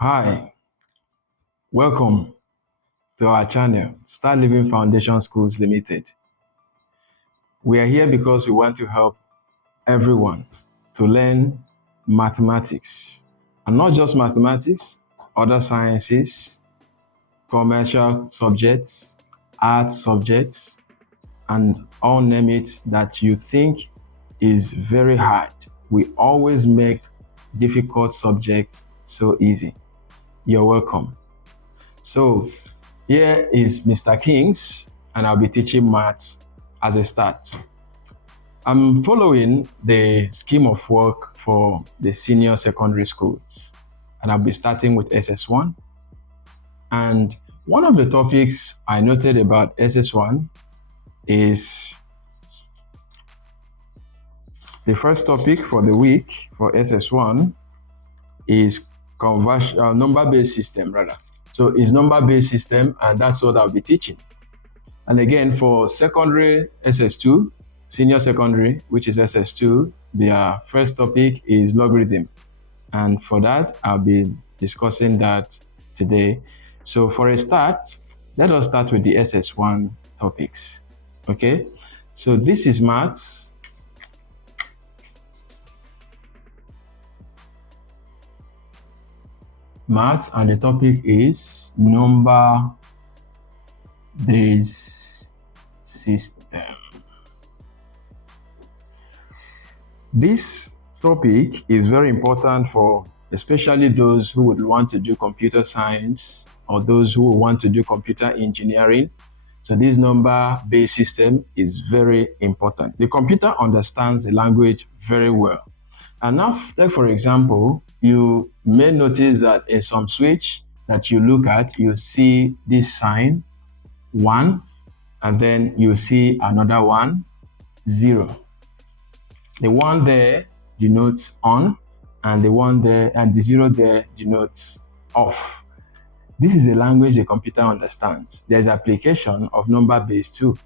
Hi, welcome to our channel, Star Living Foundation Schools Limited. We are here because we want to help everyone to learn mathematics, and not just mathematics, other sciences, commercial subjects, art subjects, and all name it that you think is very hard. We always make difficult subjects so easy. You're welcome. So here is Mr. Kings, and I'll be teaching maths as a start. I'm following the scheme of work for the senior secondary schools, and I'll be starting with SS1. And one of the topics I noted about SS1 is the first topic for the week for SS1 is conversion, number-based system rather. So it's number-based system, and that's what I'll be teaching. And again, for secondary SS2, senior secondary, which is SS2, their first topic is logarithm. And for that, I'll be discussing that today. So for a start, let us start with the SS1 topics. Okay, so this is maths. Maths, and the topic is number-based system. This topic is very important for especially those who would want to do computer science or those who want to do computer engineering. So this number-based system is very important. The computer understands the language very well. And now, take for example, you may notice that in some switch that you look at, you see this sign 1, and then you see another one 0. The 1 there denotes on, and the 1 there and the 0 there denotes off. This is a language the computer understands. There's application of number-based too.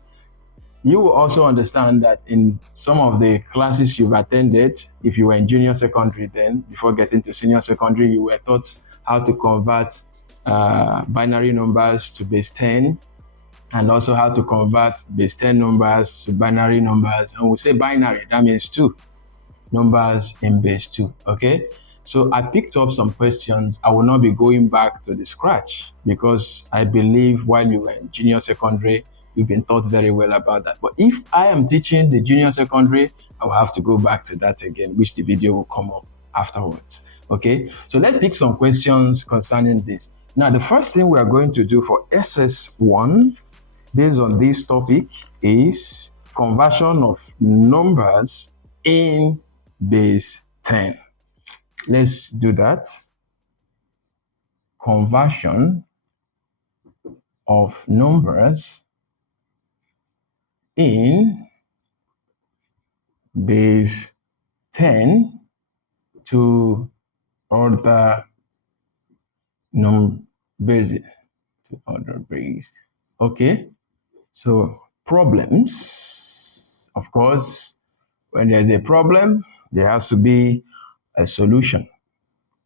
You will also understand that in some of the classes you've attended, if you were in junior secondary then, before getting to senior secondary, you were taught how to convert binary numbers to base 10, and also how to convert base 10 numbers to binary numbers. And we say binary, that means 2 numbers in base 2, okay? So I picked up some questions. I will not be going back to the scratch because I believe while you were in junior secondary, you've been taught very well about that. But if I am teaching the junior secondary, I will have to go back to that again, which the video will come up afterwards. Okay, so let's pick some questions concerning this. Now, the first thing we are going to do for SS1, based on this topic, is conversion of numbers in base 10. Let's do that. Conversion of numbers in base 10 to other base to other base. Okay, so problems. Of course, when there's a problem, there has to be a solution.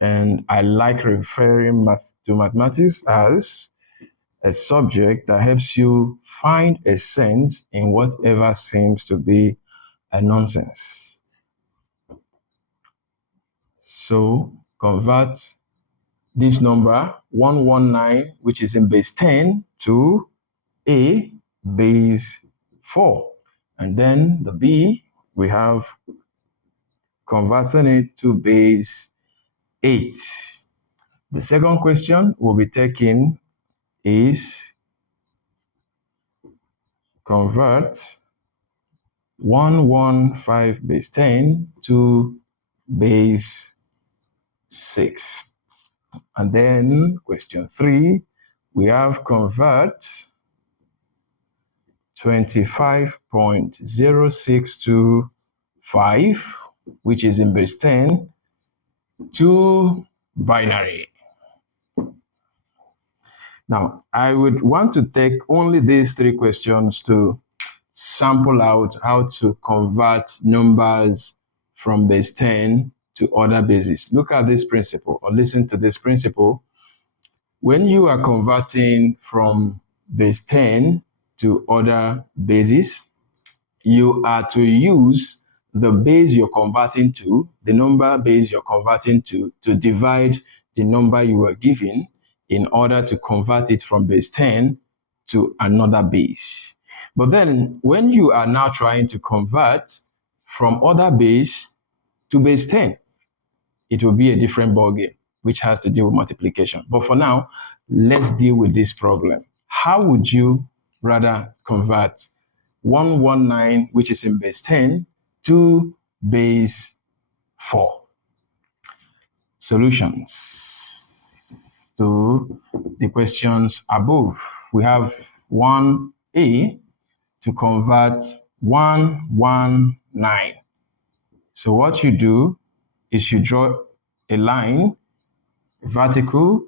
And I like referring to mathematics as a subject that helps you find a sense in whatever seems to be a nonsense. So convert this number 119, which is in base 10, to a base 4. And then the B, we have converting it to base 8. The second question we'll be taking is convert 115 base 10 to base 6. And then question 3, we have convert 25.0625, which is in base 10, to binary. Now, I would want to take only these 3 questions to sample out how to convert numbers from base 10 to other bases. Look at this principle, or listen to this principle. When you are converting from base 10 to other bases, you are to use the base you're converting to, the number base you're converting to divide the number you were given in order to convert it from base 10 to another base. But then when you are now trying to convert from other base to base 10, it will be a different ballgame, which has to do with multiplication. But for now, let's deal with this problem. How would you rather convert 119, which is in base 10, to base 4? Solutions to the questions above. We have 1A to convert 119. So what you do is you draw a line, vertical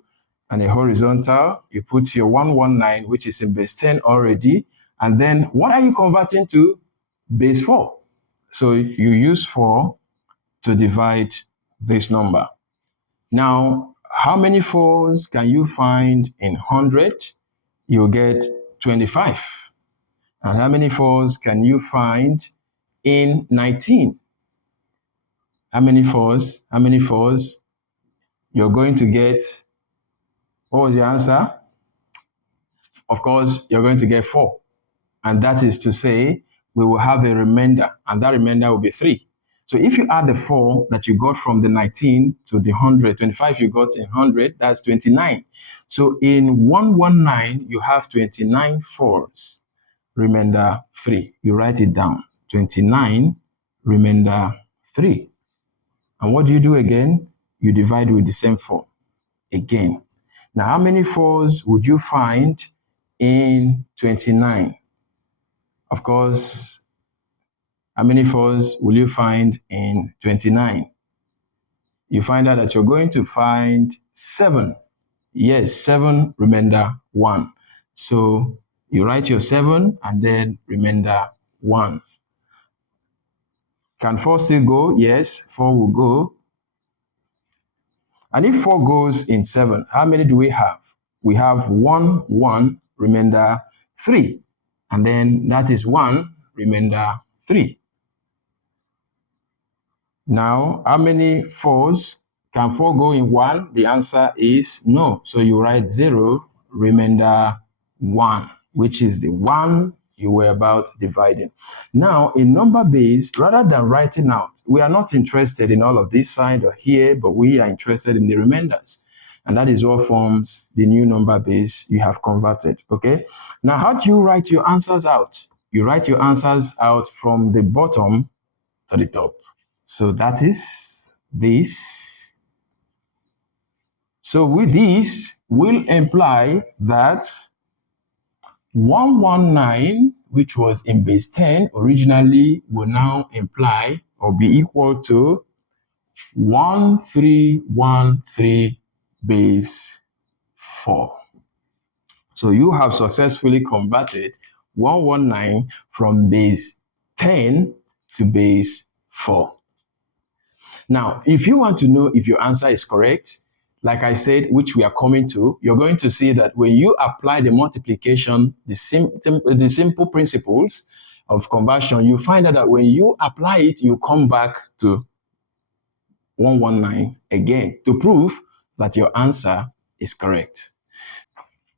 and a horizontal. You put your 119, which is in base 10 already. And then what are you converting to? Base 4. So you use 4 to divide this number. Now, how many 4s can you find in 100? You'll get 25. And how many 4s can you find in 19? How many 4s? How many 4s? You're going to get, what was your answer? Of course, you're going to get 4. And that is to say, we will have a remainder, and that remainder will be 3. So if you add the 4 that you got from the 19 to the 100, 25 you got in 100, that's 29. So in 119, you have 29 4s, remainder 3. You write it down, 29, remainder 3. And what do you do again? You divide with the same 4 again. Now, how many 4s would you find in 29? Of course, how many 4s will you find in 29? You find out that you're going to find 7. Yes, 7, remainder 1. So you write your 7 and then remainder 1. Can 4 still go? Yes, 4 will go. And if 4 goes in 7, how many do we have? We have 1, 1, remainder 3. And then that is 1, remainder 3. Now, how many 4s? Can 4 go in 1? The answer is no. So you write 0, remainder 1, which is the 1 you were about dividing. Now, in number base, rather than writing out, we are not interested in all of this side or here, but we are interested in the remainders. And that is what forms the new number base you have converted, okay? Now, how do you write your answers out? You write your answers out from the bottom to the top. So that is this. So with this, will imply that 119, which was in base 10 originally, will now imply or be equal to 1313 base 4. So you have successfully converted 119 from base 10 to base 4. Now, if you want to know if your answer is correct, like I said, which we are coming to, you're going to see that when you apply the multiplication, the simple principles of conversion, you find out that when you apply it, you come back to 119 again to prove that your answer is correct.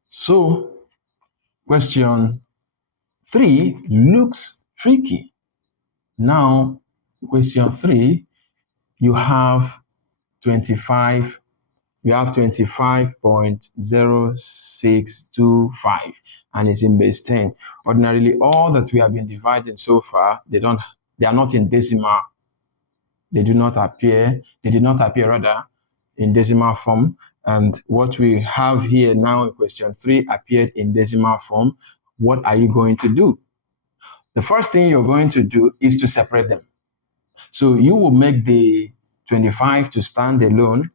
So, question 3 looks tricky. Now, question 3, you have 25.0625 and it's in base 10. Ordinarily, all that we have been dividing so far, they are not in decimal. They did not appear rather in decimal form. And what we have here now in question 3 appeared in decimal form. What are you going to do? The first thing you're going to do is to separate them. So you will make the 25 to stand alone,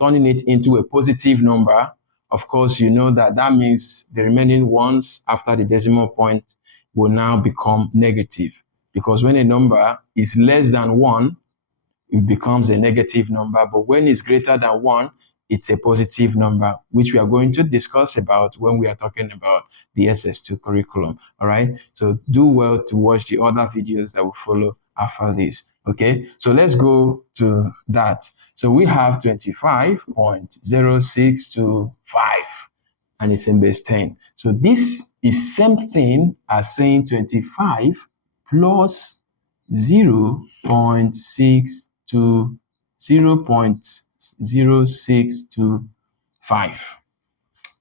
turning it into a positive number. Of course, you know that means the remaining ones after the decimal point will now become negative. Because when a number is less than 1, it becomes a negative number. But when it's greater than 1, it's a positive number, which we are going to discuss about when we are talking about the SS2 curriculum. All right. So do well to watch the other videos that will follow after this. Okay. So let's go to that. So we have 25.0625 and it's in base 10. So this is same thing as saying 25 plus 0.0625.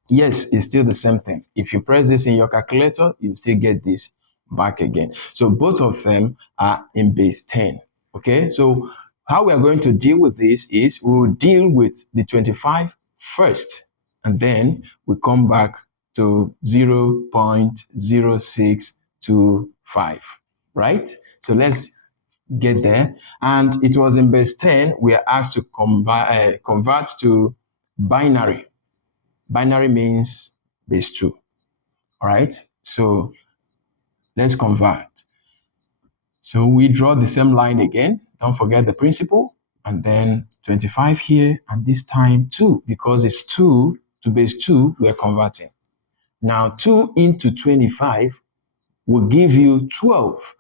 Yes, it's still the same thing. If you press this in your calculator, you still get this back again. So both of them are in base 10. Okay, so how we are going to deal with this is we will deal with the 25 first, and then we come back to 0.0625, right? So let's get there. And it was in base 10, we are asked to convert to binary. Binary means base 2. All right, so let's convert. So we draw the same line again. Don't forget the principle. And then 25 here, and this time 2, because it's 2 to base 2, we're converting. Now 2 into 25 will give you 12,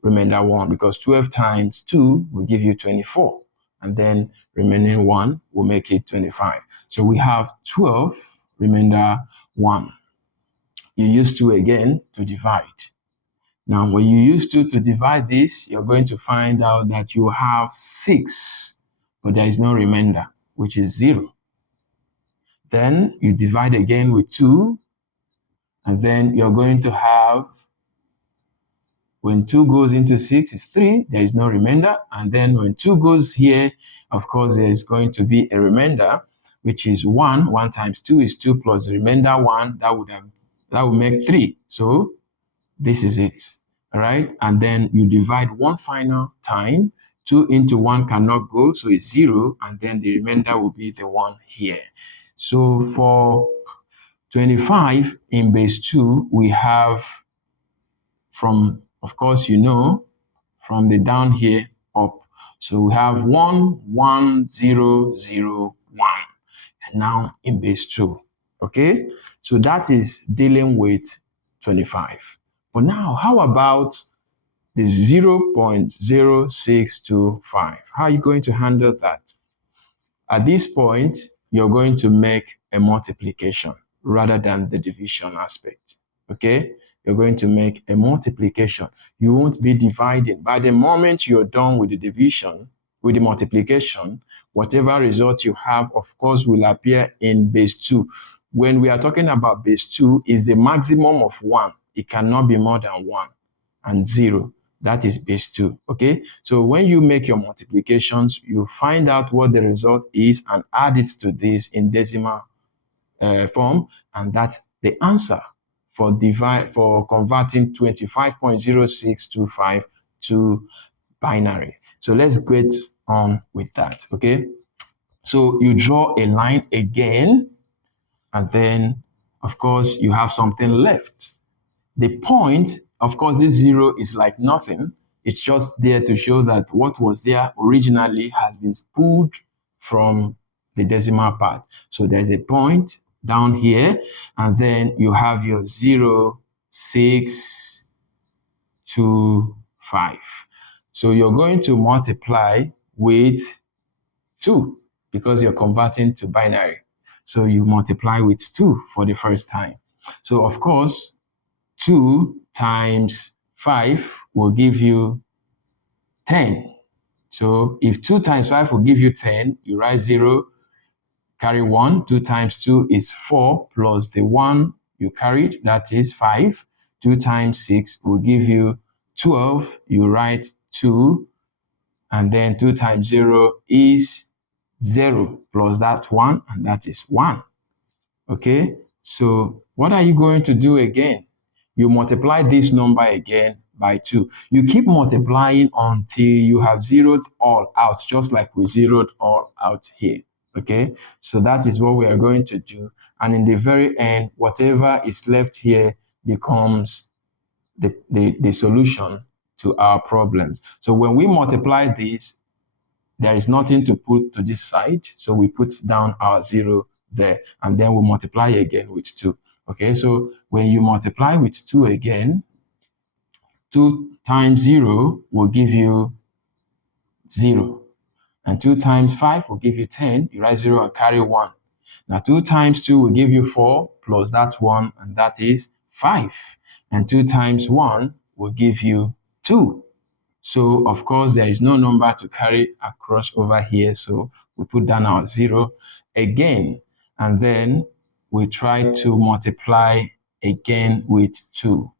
remainder 1, because 12 times 2 will give you 24. And then remaining 1 will make it 25. So we have 12, remainder 1. You use 2 again to divide. Now, when you use 2 to divide this, you're going to find out that you have 6, but there is no remainder, which is 0. Then you divide again with 2, and then you're going to have, when 2 goes into 6, it's 3, there is no remainder. And then when 2 goes here, of course, there is going to be a remainder, which is 1. 1 times 2 is 2 plus the remainder 1, that would make 3. So this is it, all right? And then you divide one final time. 2 into 1 cannot go, so it's 0, and then the remainder will be the 1 here. So for 25 in base 2, we have from, of course, from the down here up. So we have 1, 1, 0, 0, 1, and now in base 2, okay? So that is dealing with 25. But now, how about the 0.0625? How are you going to handle that? At this point, you're going to make a multiplication rather than the division aspect, okay? You're going to make a multiplication. You won't be dividing. By the moment you're done with the division, with the multiplication, whatever result you have, of course, will appear in base 2. When we are talking about base 2, is the maximum of 1. It cannot be more than 1 and 0. That is base 2, okay? So when you make your multiplications, you find out what the result is and add it to this in decimal form, and that's the answer for converting 25.0625 to binary. So let's get on with that, okay? So you draw a line again, and then, of course, you have something left. The point, of course, this 0 is like nothing. It's just there to show that what was there originally has been pulled from the decimal part. So there's a point down here, and then you have your 0.0625. So you're going to multiply with 2 because you're converting to binary. So you multiply with 2 for the first time. So of course, 2 times 5 will give you 10. So if 2 times 5 will give you 10, you write 0, carry 1. 2 times 2 is 4 plus the 1 you carried, that is 5. 2 times 6 will give you 12. You write 2, and then 2 times 0 is 0 plus that 1, and that is 1. Okay, so what are you going to do again? You multiply this number again by 2. You keep multiplying until you have zeroed all out, just like we zeroed all out here. Okay, so that is what we are going to do. And in the very end, whatever is left here becomes the solution to our problems. So when we multiply this, there is nothing to put to this side, so we put down our 0 there, and then we multiply again with 2. Okay, so when you multiply with 2 again, 2 times 0 will give you 0. And 2 times 5 will give you 10. You write 0 and carry 1. Now 2 times 2 will give you 4 plus that 1, and that is 5. And 2 times 1 will give you 2. So of course there is no number to carry across over here, so we put down our 0 again, and then we try to multiply again with 2.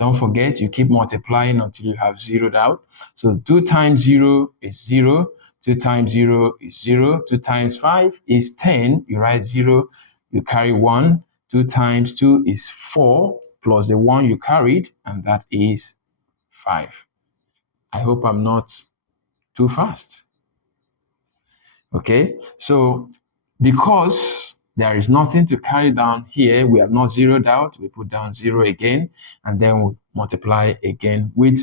Don't forget, you keep multiplying until you have zeroed out. So 2 times 0 is 0, 2 times 0 is 0, 2 times 5 is 10, you write 0, you carry 1, 2 times 2 is 4, plus the 1 you carried, and that is 5. I hope I'm not too fast. Okay, so because there is nothing to carry down here, we have not zeroed out, we put down 0 again, and then we multiply again with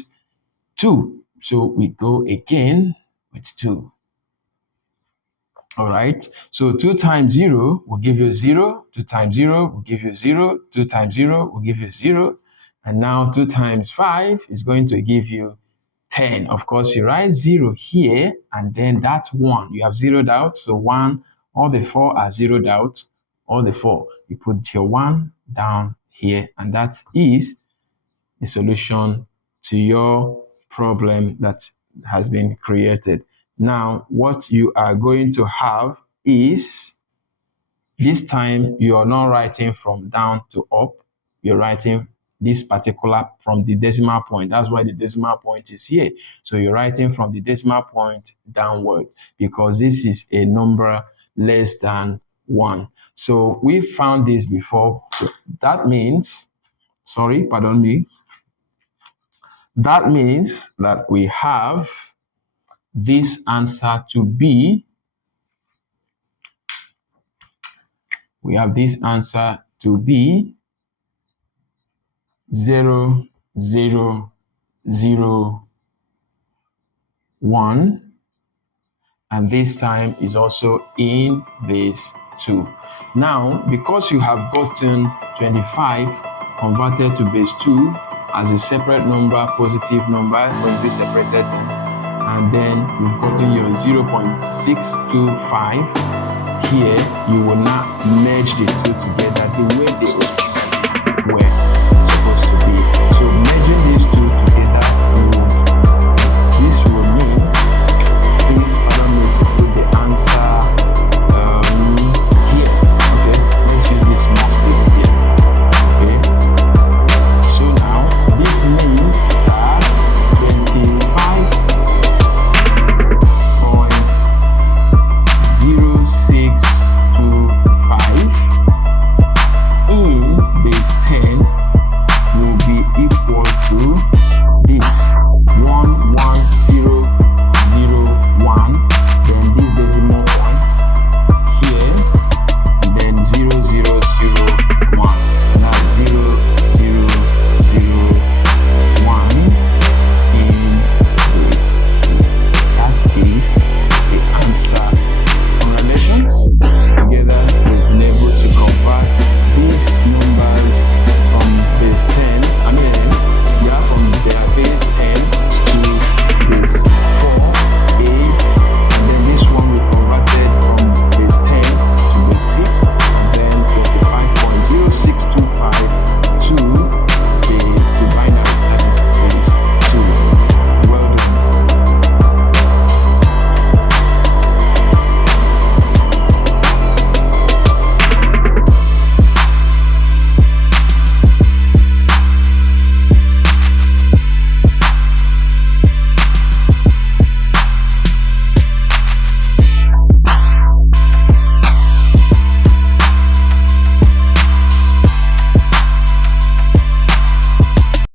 2. So we go again with 2. All right, so 2 times 0 will give you 0, 2 times 0 will give you 0, 2 times 0 will give you 0, and now 2 times 5 is going to give you 10. Of course, you write 0 here, and then that 1, you have zeroed out, so 1, all the 4 are zeroed out, all the 4. You put your 1 down here, and that is the solution to your problem that has been created. Now, what you are going to have is, this time you are not writing from down to up, you're writing this particular from the decimal point. That's why the decimal point is here. So you're writing from the decimal point downward, because this is a number less than 1. So we found this before. So that means, that means that we have this answer to be, 0, 0, 0, 1, and this time is also in base 2. Now, because you have gotten 25 converted to base 2 as a separate number, positive number, when you separated them, and then you've gotten your 0.625, here you will